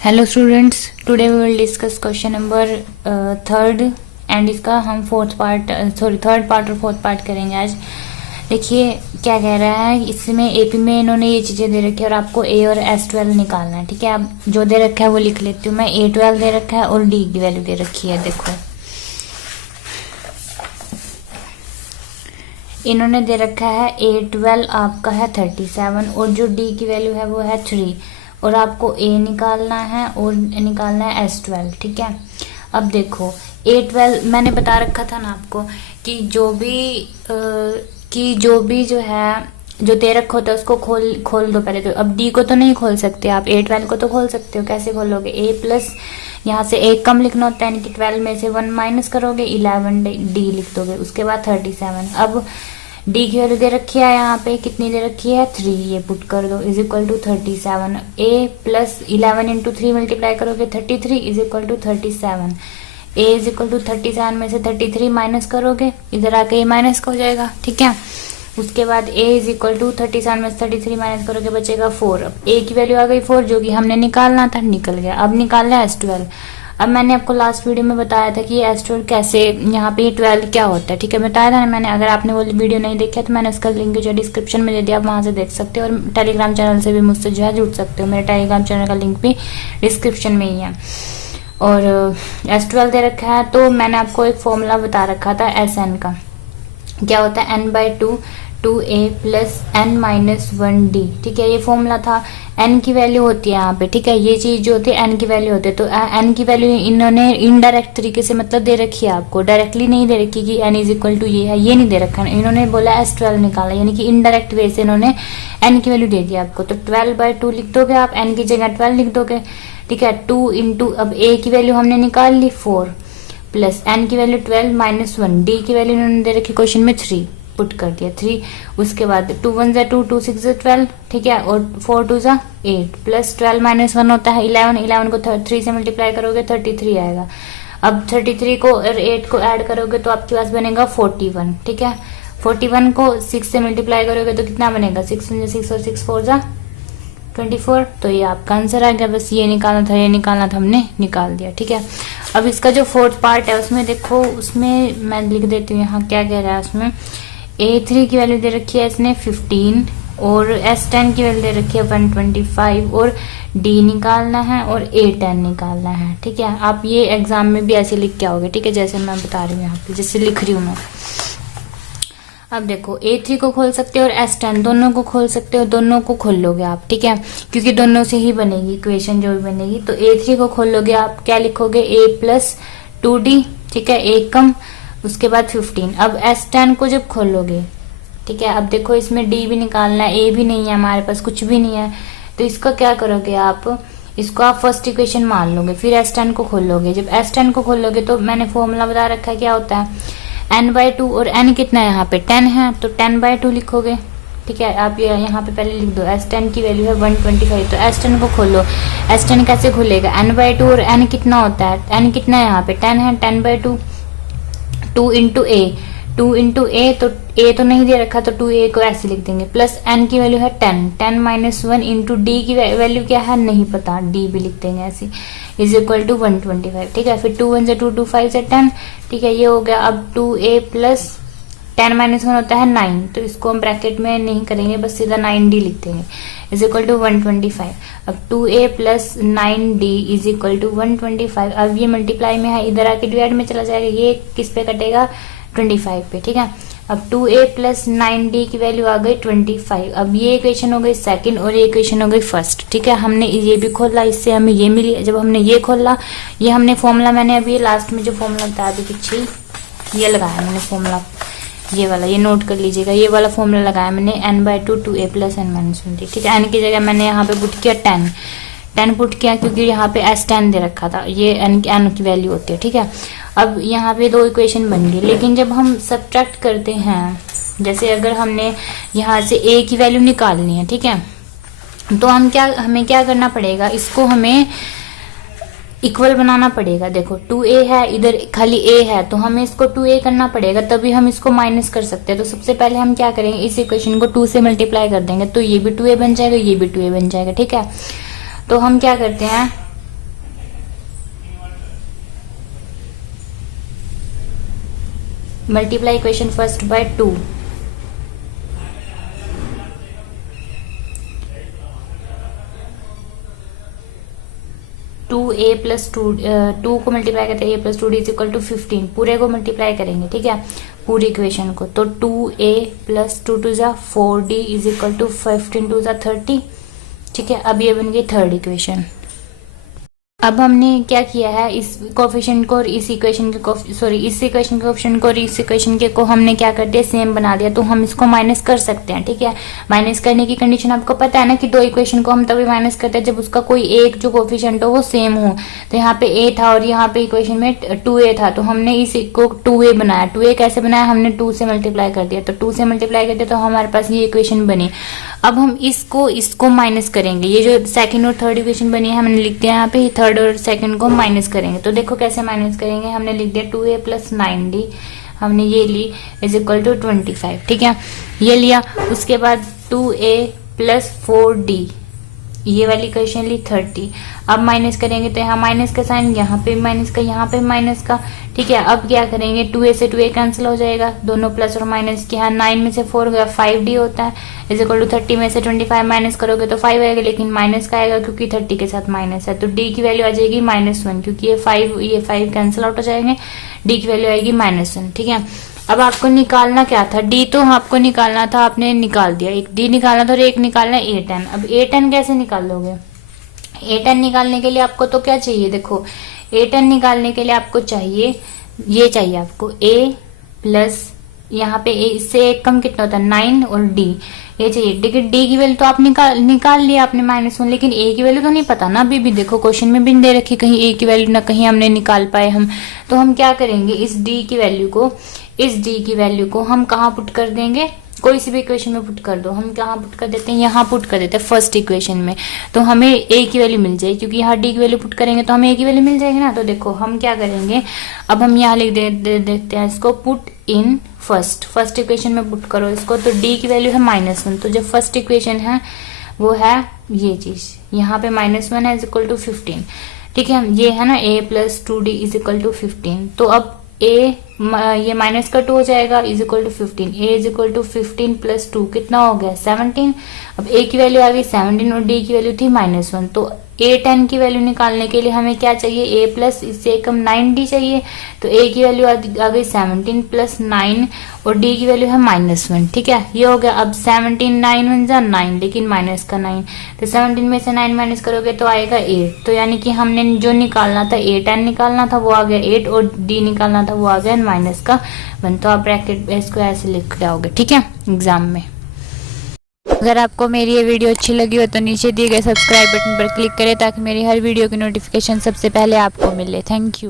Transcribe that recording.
Hello students, today we will discuss question number third and इसका हम third part और fourth part करेंगे आज। देखिए क्या कह रहा है, इसमें एपी में इन्होंने ये चीजें दे रखी है और आपको ए और S12 निकालना है। ठीक है, अब जो दे रखा है वो लिख लेती हूँ मैं। A12 दे रखा है और डी की वैल्यू दे रखी है। देखो इन्होंने दे रखा है A12 आपका है 37 और जो डी की वैल्यू है वो है 3 और आपको ए निकालना है और निकालना है S12। ठीक है, अब देखो A12 मैंने बता रखा था ना आपको कि जो भी जो है जो दे रखा होता है उसको खोल दो पहले। तो अब डी को तो नहीं खोल सकते आप, A12 को तो खोल सकते हो। कैसे खोलोगे? ए प्लस यहाँ से एक कम लिखना होता है, यानी कि 12 में से 1 माइनस करोगे 11 डी लिख दोगे, उसके बाद 37। अब डी की वैल्यू दे रखी है यहाँ पे, कितनी दे रखी है 3, ये पुट कर दो is equal to 37। A plus 11 into 3 multiply करोगे 33 is equal to 37। A is equal to 37 में से 33 माइनस करोगे, इधर आके ये माइनस का हो जाएगा। ठीक है, उसके बाद ए इज इक्वल टू 37 में से 33 माइनस करोगे बचेगा 4। अब ए की वैल्यू आ गई 4 जो कि हमने निकालना था, निकल गया। अब निकालना है S12। अब मैंने आपको लास्ट वीडियो में बताया था कि ये S12 कैसे, यहाँ पे 12 क्या होता है। ठीक है, बताया था ना मैंने। अगर आपने वो वीडियो नहीं देखा तो मैंने उसका लिंक जो डिस्क्रिप्शन में दे दिया, आप वहां से देख सकते हो। और टेलीग्राम चैनल से भी मुझसे जो है जुड़ सकते हो, मेरे टेलीग्राम चैनल का लिंक भी डिस्क्रिप्शन में ही है। और S12 दे रखा है तो मैंने आपको एक फॉर्मूला बता रखा था SN का। क्या होता है? n/2 2a plus n minus 1d। ठीक है, ये फॉर्मूला था। n की वैल्यू होती है यहाँ पे। ठीक है, ये चीज जो होती है n की वैल्यू होती है। तो n की वैल्यू इन्होंने इनडायरेक्ट तरीके से मतलब दे रखी है आपको, डायरेक्टली नहीं दे रखी कि n इज इक्वल टू ये है, ये नहीं दे रखा। इन्होंने बोला S12 निकाला, यानी कि इनडायरेक्ट वे से इन्होंने n की वैल्यू दे दी आपको। तो 12/2 लिख दोगे आप, n की जगह 12 लिख दोगे। ठीक है, 2 इंटू, अब a की वैल्यू हमने निकाल ली 4 प्लस n की वैल्यू 12 माइनस 1, डी की वैल्यू इन्होंने दे रखी क्वेश्चन में 3, पुट कर दिया 3। उसके बाद 2 1 जा 2, 2 6 जा 12। ठीक है, और 4 2 जा 8 प्लस 12 माइनस 1 होता है 11। 11 को 3 से मल्टीप्लाई करोगे 33 आएगा। अब 33 को और 8 को ऐड करोगे तो आपके पास बनेगा 41। ठीक है, 41 को 6 से मल्टीप्लाई करोगे तो कितना बनेगा? 6 1 6 और 6 4 जा 24। तो ये आपका आंसर आ गया। बस ये निकालना था, ये निकालना था, हमने निकाल दिया। ठीक है, अब इसका जो फोर्थ पार्ट है उसमें देखो, उसमें मैं लिख देती हूँ यहाँ क्या कह रहा है। उसमें A3 की वैल्यू दे रखी है इसने 15 और S10 की वैल्यू दे रखी है 125 और D निकालना है और A10 निकालना है। ठीक है, आप ये एग्जाम में भी ऐसे लिख के आओगे। ठीक है, जैसे मैं बता रही हूँ यहाँ पे, जैसे लिख रही हूँ मैं। अब देखो A3 को खोल सकते हो और S10 दोनों को खोल सकते हो, दोनों को खोल लोगे आप। ठीक है, क्योंकि दोनों से ही बनेगी इक्वेशन जो भी बनेगी। तो A3 को खोल लोगे आप, क्या लिखोगे? A plus 2D। ठीक है, एक कम, उसके बाद 15। अब S10 को जब खोलोगे, ठीक है, अब देखो इसमें D भी निकालना है, A भी नहीं है हमारे पास, कुछ भी नहीं है। तो इसका क्या करोगे आप? इसको आप फर्स्ट इक्वेशन मान लोगे, फिर S10 को खोलोगे। जब S10 को खोलोगे तो मैंने फॉर्मूला बता रखा है, क्या होता है n/2 और n कितना है यहाँ पे 10 है, तो 10/2 लिखोगे। ठीक है, आप ये यहाँ पे पहले लिख दो S10 की वैल्यू है 125। तो S10 को खोलो, S10 कैसे खुलेगा? n/2 और n कितना होता है? n कितना है यहाँ पे 10 है, 10/2 2 इंटू ए, 2 इंटू ए, तो a तो नहीं दे रखा तो 2a को ऐसे लिख देंगे। प्लस n की वैल्यू है 10, 10 माइनस 1 इंटू डी की वैल्यू क्या है नहीं पता, d भी लिख देंगे ऐसे, इज इक्वल टू 125। ठीक है, फिर 2 1 से 2, 2 5 से 10। ठीक है, ये हो गया। अब 2a प्लस 10 माइनस 1 होता है 9, तो इसको हम ब्रैकेट में नहीं करेंगे, बस सीधा 9d लिख देंगे, इज इक्वल टू 125। अब 2a plus 9d is equal to 125। अब ये मल्टीप्लाई में है, इधर आके डिवाइड में चला जाएगा, ये किस पे कटेगा? 25 पे। ठीक है, अब 2a प्लस 9d की वैल्यू आ गई 25। अब ये इक्वेशन हो गई सेकंड और ये इक्वेशन हो गई फर्स्ट। ठीक है, हमने ये भी खोला, इससे हमें ये मिली। जब हमने ये खोला, ये हमने फॉर्मूला, मैंने अभी लास्ट में जो फॉर्मूला बताया अभी पीछे ये लगाया मैंने फॉर्मूला, ये वाला, ये नोट कर लीजिएगा, ये वाला फॉर्मूला लगाया मैंने n/2 2a plus n minus 1d। ठीक है, n की जगह मैंने यहाँ पे पुट किया 10 पुट किया, क्योंकि यहाँ पे S10 दे रखा था, ये n की वैल्यू होती है। ठीक है, अब यहाँ पे 2 इक्वेशन बन गई। लेकिन जब हम सब्ट्रैक्ट करते हैं, जैसे अगर हमने यहाँ से a की वैल्यू निकालनी है, ठीक है, तो हमें क्या करना पड़ेगा? इसको हमें इक्वल बनाना पड़ेगा। देखो 2a है, इधर खाली a है, तो हमें इसको 2a करना पड़ेगा, तभी हम इसको माइनस कर सकते हैं। तो सबसे पहले हम क्या करेंगे? इस इक्वेशन को 2 से मल्टीप्लाई कर देंगे, तो ये भी 2a बन जाएगा, ये भी 2a बन जाएगा। ठीक है, तो हम क्या करते हैं, multiply equation first by 2, two a plus two, two को मल्टीप्लाई करते हैं a plus 2d is equal to 15, पूरे को मल्टीप्लाई करेंगे, ठीक है, पूरी इक्वेशन को। तो 2a प्लस 2 टू जा 4d is equal to 15 to जा 30, ठीक है। अब ये बन गई थर्ड इक्वेशन। अब हमने क्या किया है, इस कोफिशिएंट को और इस इक्वेशन के इस इक्वेशन के कोफिशिएंट को और इस इक्वेशन के को हमने क्या कर दिया, सेम बना दिया। तो हम इसको माइनस कर सकते हैं, ठीक है। माइनस करने की कंडीशन आपको पता है ना कि दो इक्वेशन को हम तभी माइनस करते हैं जब उसका कोई एक जो कोफिशिएंट हो वो सेम हो। तो यहाँ पे a था और यहाँ पे इक्वेशन में 2a था, तो हमने इस को 2a बनाया। 2a कैसे बनाया, हमने 2 से मल्टीप्लाई कर दिया। तो 2 से मल्टीप्लाई कर दिया तो हमारे पास ये इक्वेशन बनी। अब हम इसको माइनस करेंगे। ये जो सेकंड और थर्ड इक्वेशन बनी है हमने लिख दिया यहाँ पे, थर्ड और सेकंड को माइनस करेंगे। तो देखो कैसे माइनस करेंगे, हमने लिख दिया 2a प्लस 9d, हमने ये ली इज इक्वल टू 25, ठीक है, ये लिया। उसके बाद 2a प्लस 4d, ये वाली इक्वेशन ली 30। अब माइनस करेंगे तो यहाँ माइनस का साइन, यहाँ पे माइनस का, यहाँ पे माइनस का, ठीक है। अब क्या करेंगे, 2a से 2a कैंसिल हो जाएगा, दोनों प्लस और माइनस के। यहाँ 9 में से 4 गया 5d होता है, इज इक्वल टू 30 में से 25 माइनस करोगे तो 5 आएगा, लेकिन माइनस का आएगा क्योंकि 30 के साथ माइनस है। तो d की वैल्यू आ जाएगी -1, क्योंकि ये 5 कैंसिल आउट हो जाएंगे, d की वैल्यू आएगी -1, ठीक है। अब आपको निकालना क्या था, d तो आपको निकालना था, आपने निकाल दिया। एक d निकालना था और एक निकालना a10। अब a10 कैसे निकाल लोगे, a10 निकालने के लिए आपको तो क्या चाहिए, देखो a10 निकालने के लिए आपको चाहिए, ये चाहिए आपको a प्लस, यहाँ पे a इससे एक कम कितना होता है 9 और d ये चाहिए। देखिए d की वैल्यू तो आप निकाल लिया आपने -1, लेकिन a की वैल्यू तो नहीं पता ना अभी भी। देखो क्वेश्चन में भी दे रखी, कहीं a की वैल्यू ना कहीं हमने निकाल पाए हम। तो हम क्या करेंगे, इस d की वैल्यू को हम कहाँ पुट कर देंगे, कोई सी भी इक्वेशन में पुट कर दो। हम कहाँ पुट कर देते हैं, यहाँ पुट कर देते हैं फर्स्ट इक्वेशन में, तो हमें a की वैल्यू मिल जाएगी, क्योंकि यहाँ d की वैल्यू पुट करेंगे तो हमें a की वैल्यू मिल जाएगी ना। तो देखो हम क्या करेंगे, अब हम यहाँ लिख देते हैं इसको, पुट इन फर्स्ट इक्वेशन में पुट करो इसको। तो d की वैल्यू है -1, तो जो फर्स्ट इक्वेशन है वो है ये चीज, यहाँ पे -1 है इज इक्वल टू 15, ठीक है। ये है ना a plus 2d is equal to 15। तो अब ये माइनस का 2 हो जाएगा is equal to 15, a is equal to 15 plus 2 कितना हो गया 17। अब a की वैल्यू आ गई 17 और d की वैल्यू थी -1। तो a10 की वैल्यू निकालने के लिए हमें क्या चाहिए, a प्लस इससे कम 9d चाहिए। तो a की वैल्यू आ गई 17 प्लस 9 और d की वैल्यू है -1, ठीक है। ये हो गया। अब 17 9 1 जा 9, लेकिन माइनस का 9, तो 17 में से 9 माइनस करोगे तो आएगा 8। तो यानी कि हमने जो निकालना था a10 निकालना था वो आ गया 8 और d निकालना था वो आ गया -1। तो आप ब्रैकेट इसको ऐसे लिख जाओगे, ठीक है, एग्जाम में। अगर आपको मेरी ये वीडियो अच्छी लगी हो तो नीचे दिए गए सब्सक्राइब बटन पर क्लिक करें ताकि मेरी हर वीडियो की नोटिफिकेशन सबसे पहले आपको मिले। Thank you.